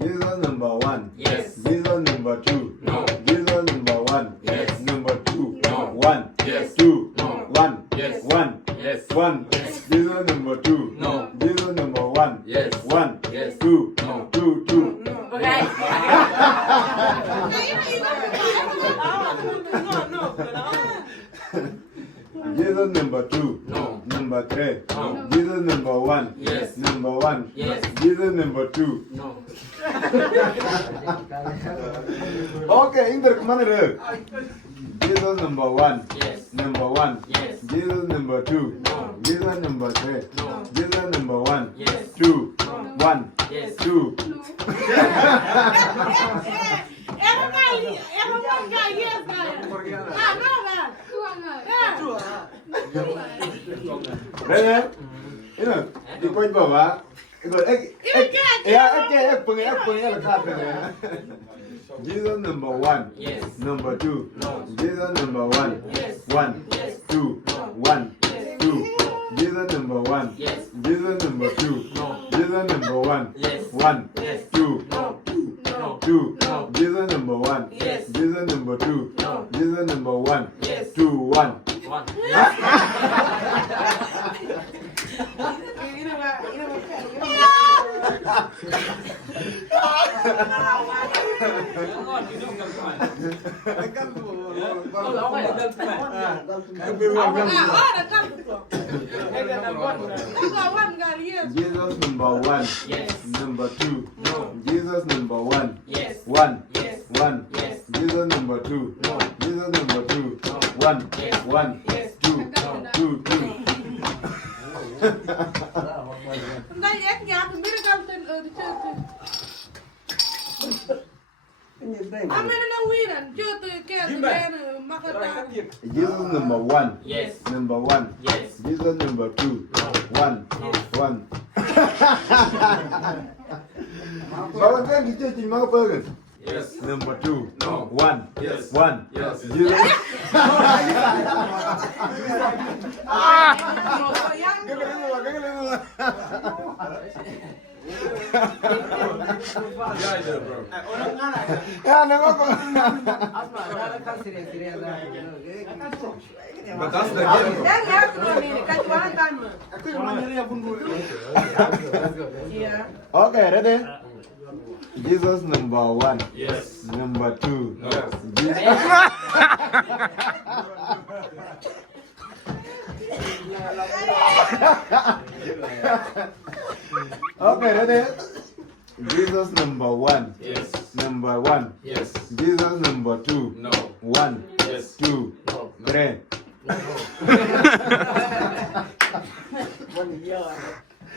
Jesus number one. Yes. Jesus number two. No. Jesus number one. Yes. Number two. No. One. Yes. Two. No. One. Yes. One. Yes. One. Yes. Jesus number two. No. Jesus number one. Yes. One. Yes. Two. No. Two. Two. Okay. Jesus number two. No. Number three. No. Jesus number one. Yes. Number one. Yes. Jesus number two. No. Okay, Ingrid, come on here. Jesus number one. Yes. Number one. Yes. Jesus number two. No. Jesus number three. No. Jesus number one. Yes. Two. No. One. Yes. Two. Everybody got yes, guys. I know that. Đây ini di poin bawah. Itu pengen lekat ya. Jesus number one. Yes. Number two. No. Jesus number one. Yes. One. Yes. Two. No. One. Yes. Two. Jesus number one. Yes. Jesus number two. No. Jesus number one. Yes. One. Yes. Two. No. No. Two. No. Jesus number one. Yes. Jesus number two. No. Jesus number one. Yes. Two. One. One. Jesus number one. Yes. Number two. No. Jesus number one. Yes. One. Yes. One. Yes. Jesus number two. No. Jesus number two. No. One. Yes. One. Yes. Two. No. Two. Two. Đây em nhà thì biết đâu tên thì chơi anh mới nó quy là chưa từ kia từ kia nữa mà cái ta Jesus number one. Yes. Number one. Yes. Jesus number two. No. One. No. One. Bawa kan kita cuma apa kan? Yes. Number two. No. One. Yes. One. Yes. Jesus. Ya, nama apa? But that's the game. em nhớ cái này cái chú anh ta mà Okay, ready? Jesus number one. Yes. Number two. Yes. Jesus. Okay, ready? Jesus number one. Yes. Number one. Yes. Jesus number two. No. One. Yes. Two. No. Three.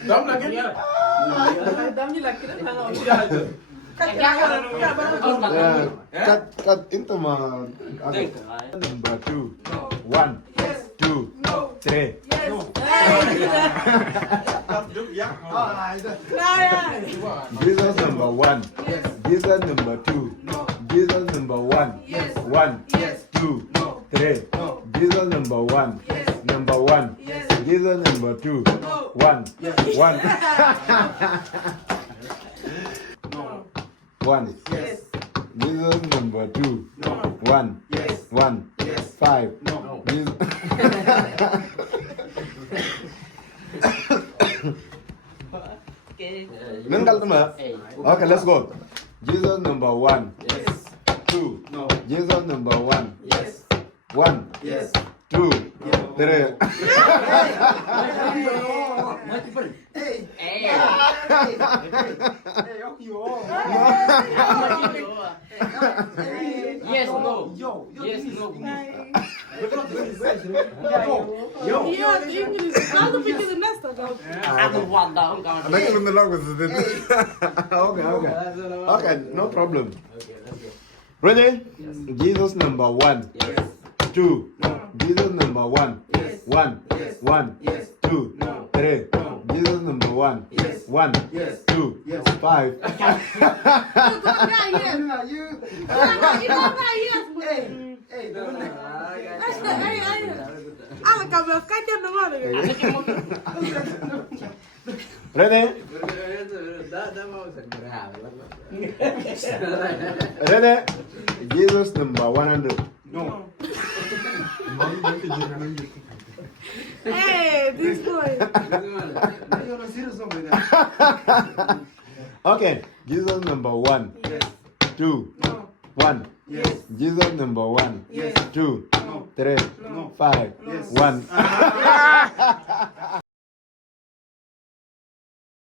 Đóng là cái đâm như là cái đó Cut itu mah. Number two. One. Two. Three. Jesus number one. Jesus number two. Jesus number one. One. Two. Three. Jesus number one. Number one. Jesus number two. One. One. One. Jesus number two. One. One. Five. Jesus- Nenggal tu mah. Okay, let's go. Jesus number one. Yes. Two. No. Jesus number one. Yes. One. Yes. Two. Three. Yes. No. Yes. No. Yo, English. How do we do the next one? Aku wanda không còn. Nak kena lagu sedih. Okay, okay. Okay, no problem. Okay, let's go. Ready? Jesus number one. Yes. Two. Jesus number one. Yes. One. Yes. One. Yes. Two. No. Three. No. Jesus number one. Yes. One. Yes. Two. Yes. Five. You don't got yes. You don't got yes. Hey, Hey, hey. Ala, cabelo, cai dentro do olho. Ready? Ready? Jesus number 100. No. Hey, this boy. You're serious over there. Okay. Jesus number 1, 2, 1. Yes. Jesus number 1, Yes. 2, No. 3, No. 5, Yes. 1.